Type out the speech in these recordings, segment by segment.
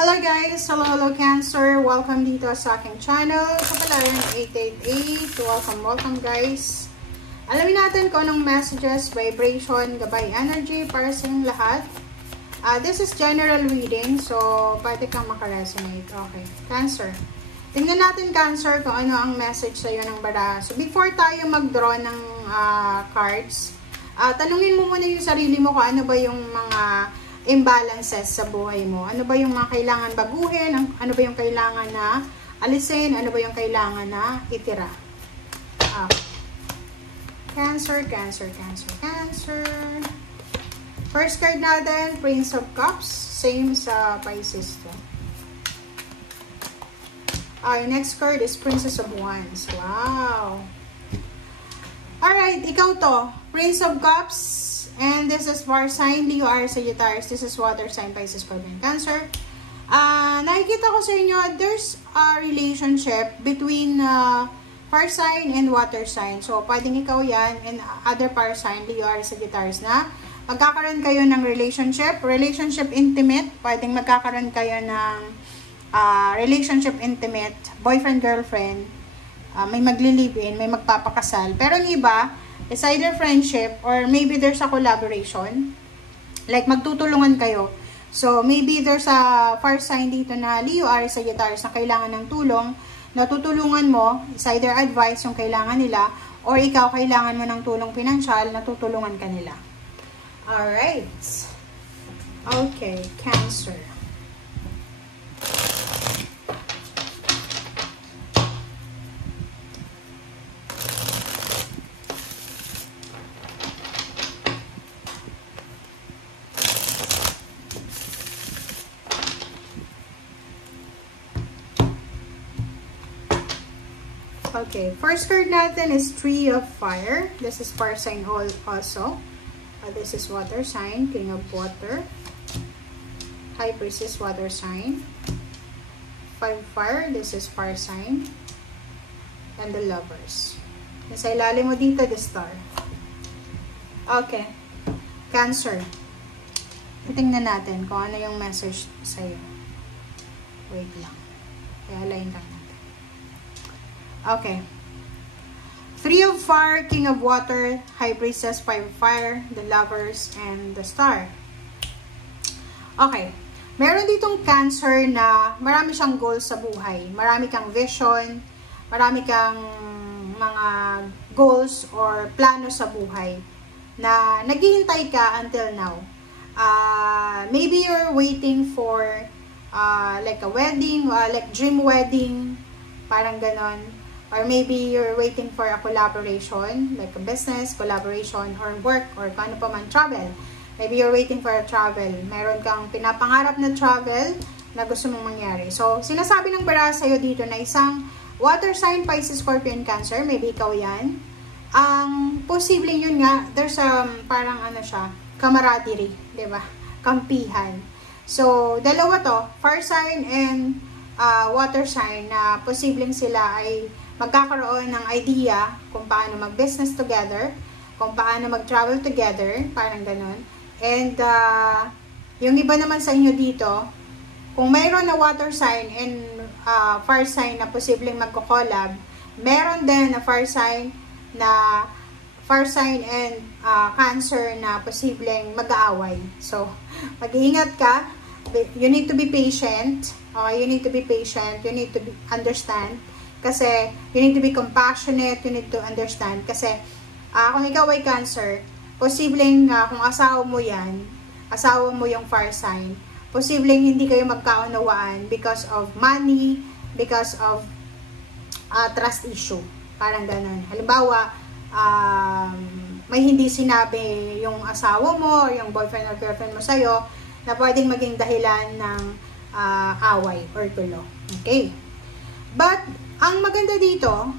Hello guys! Hello Cancer! Welcome dito sa aking channel. Kapalaran 888. Welcome guys. Alamin natin kung anong messages, vibration, gabay energy para sa inyong lahat. This is general reading, so pwede kang makaresonate. Okay, Cancer. Tingnan natin Cancer kung ano ang message sa iyo ng baraha. So before tayo mag-draw ng cards, tanungin mo muna yung sarili mo kung ano ba yung mga imbalances sa buhay mo. Ano ba yung mga kailangan baguhin? Ano ba yung kailangan na alisin? Ano ba yung kailangan na itira? Cancer. First card natin, Prince of Cups. Same sa Pisces to. Yung next card is Princess of Wands. Wow! Alright, ikaw to. Prince of Cups. And this is fire sign, Leo, Aries, Sagittarius. This is water sign, Pisces, Scorpio, Cancer. Nakikita ko sa inyo, there's a relationship between fire sign and water sign. So, pwedeng ikaw yan and other fire sign, Leo, Aries, Sagittarius na magkakaroon kayo ng relationship intimate. Pwedeng magkakaroon kayo ng relationship intimate, boyfriend, girlfriend. May magli-live-in, may magpapakasal. Pero yung iba, it's either friendship or maybe there's a collaboration. Like, magtutulungan kayo. So, maybe there's a fire sign dito na Leo, Aries, Sagittarius na kailangan ng tulong. Natutulungan mo, it's either advice yung kailangan nila or ikaw kailangan mo ng tulong pinansyal, natutulungan ka nila. Alright. Okay, Cancer. Okay, first card natin is Tree of Fire. This is fire sign also. This is water sign, King of Water. High Priestess, water sign. Five Fire, this is fire sign. And the Lovers. Nasa ilalim mo dito, the Star. Okay, Cancer. Tingnan natin kung ano yung message sa'yo. Wait lang. Kaya line lang natin. Okay. Three of Fire, King of Water, High Priestess, Five of Fire, the Lovers, and the Star. Okay. Meron ditong Cancer na marami siyang goals sa buhay. Marami kang vision, marami kang mga goals or plano sa buhay na naghihintay ka until now. Maybe you're waiting for like a wedding, like dream wedding, parang ganon. Or maybe you're waiting for a collaboration, like a business, collaboration, or work, or kung ano pa man, travel. Maybe you're waiting for a travel. Meron kang pinapangarap na travel na gusto mong mangyari. So, sinasabi ng baraha sa'yo dito na isang water sign, Pisces, Scorpio, Cancer. Maybe ikaw yan. Ang posibleng yun nga, there's parang ano siya, camaraderie, diba? Kampihan. So, dalawa to, fire sign and water sign na posibleng sila ay magkakaroon ng idea kung paano mag-business together, kung paano mag-travel together, parang ganun. And yung iba naman sa inyo dito, kung mayroon na water sign and fire sign na posibleng magko-collab, meron din na fire sign and Cancer na posibleng mag-aaway. So, mag-iingat ka. You need to be patient. Okay, you need to be patient. You need to understand. Kasi, you need to be compassionate. You need to understand. Kasi, kung ikaw ay Cancer, posibleng kung asawa mo yan, asawa mo yung fire sign, posibleng hindi kayo magkaunawaan because of money, because of trust issue. Parang ganun. Halimbawa, may hindi sinabi yung asawa mo or yung boyfriend or girlfriend mo sa'yo na pwedeng maging dahilan ng away or gulo. Okay. But, ang maganda dito,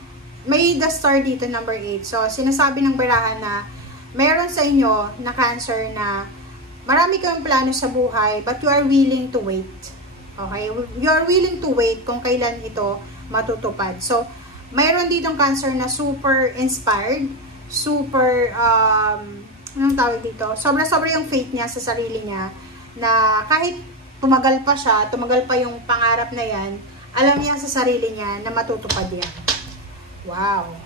may the Star dito, number 8. So, sinasabi ng baraha na meron sa inyo na Cancer na marami kang plano sa buhay but you are willing to wait. Okay? You are willing to wait kung kailan ito matutupad. So, mayroon ditong Cancer na super inspired, super, anong tawag dito? Sobra-sobra yung faith niya sa sarili niya na kahit tumagal pa siya, tumagal pa yung pangarap na yan, alam niya sa sarili niya na matutupad yan. Wow!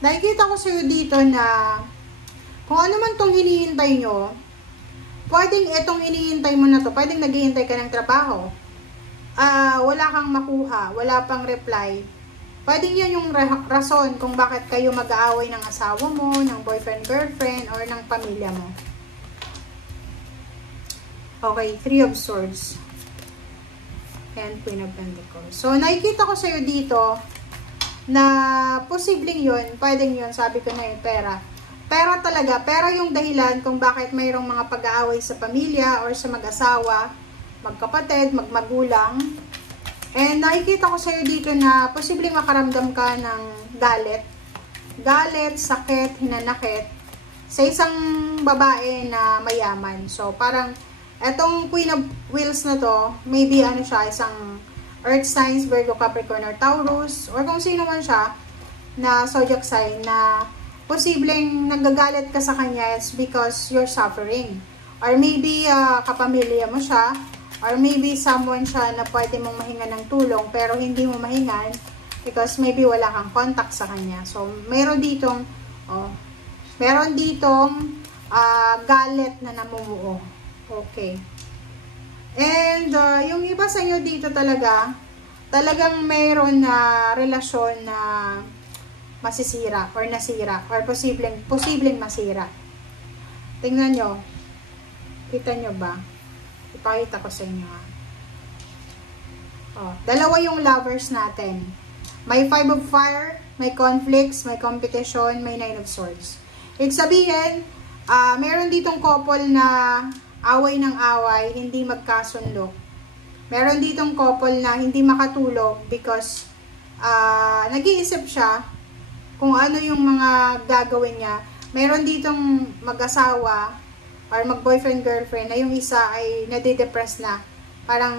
Nakikita ko sa'yo dito na kung ano man tong hinihintay nyo, pwedeng itong hinihintay mo na to, pwedeng naghihintay ka ng trabaho, wala kang makuha, wala pang reply, pwedeng yan yung rason kung bakit kayo mag-aaway ng asawa mo, ng boyfriend, girlfriend, or ng pamilya mo. Okay, Three of Swords and Queen of Pentacles. So, nakikita ko sa'yo dito na posibleng yun, pwedeng yun, sabi ko na yung pera. Pera talaga, pera yung dahilan kung bakit mayroong mga pag-aaway sa pamilya or sa mag-asawa, magkapatid, magmagulang. And nakikita ko sa'yo dito na posibleng makaramdam ka ng galit. Galit, sakit, hinanakit sa isang babae na mayaman. So parang etong Queen of Wheels na to, maybe ano siya, isang Earth signs, Virgo, Capricorn, or Taurus, or kung sino man siya na zodiac sign na posibleng nagagalit ka sa kanya is because you're suffering. Or maybe kapamilya mo siya, or maybe someone siya na pwede mong mahinga ng tulong pero hindi mo mahingan because maybe wala kang contact sa kanya. So, meron ditong galit na namumuo. Okay. And yung iba sa inyo dito talagang mayroon na relasyon na masisira or nasira or posibleng masira. Tingnan nyo. Kita nyo ba? Ipakita ko sa inyo. Dalawa yung lovers natin. May 5 of Fire, may conflicts, may competition, may 9 of Swords. Ibig sabihin, meron ditong couple na away ng away, hindi magkasundo. Meron ditong couple na hindi makatulog because nag-iisip siya kung ano yung mga gagawin niya. Meron ditong mag-asawa or mag-boyfriend, girlfriend na yung isa ay nadidepress na. Parang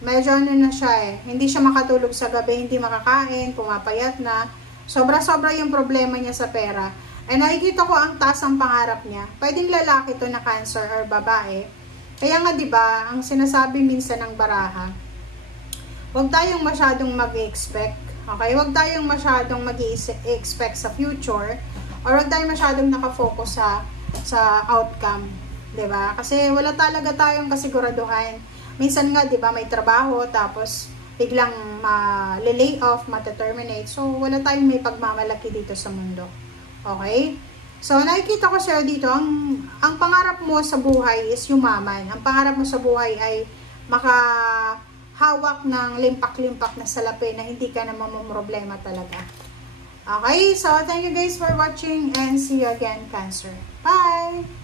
medyo ano na siya hindi siya makatulog sa gabi, hindi makakain, pumapayat na. Sobra-sobra yung problema niya sa pera. Ay nakikita ko ang taas ang pangarap niya. Pwedeng lalaki to na Cancer or babae. Kaya nga 'di ba, ang sinasabi minsan ng baraha, huwag tayong masyadong mag-expect. Okay? Huwag tayong masyadong mag-expect sa future or huwag tayong masyadong naka-focus sa outcome, 'di ba? Kasi wala talaga tayong kasiguraduhan. Minsan nga 'di ba, may trabaho tapos biglang ma-lay off, ma-terminate. So wala tayong may pagmamalaki dito sa mundo. Okay? So, nakikita ko sa'yo dito, ang pangarap mo sa buhay is yumaman. Ang pangarap mo sa buhay ay makahawak ng limpak-limpak na salapi na hindi ka na mamumroblema talaga. Okay? So, thank you guys for watching and see you again, Cancer. Bye!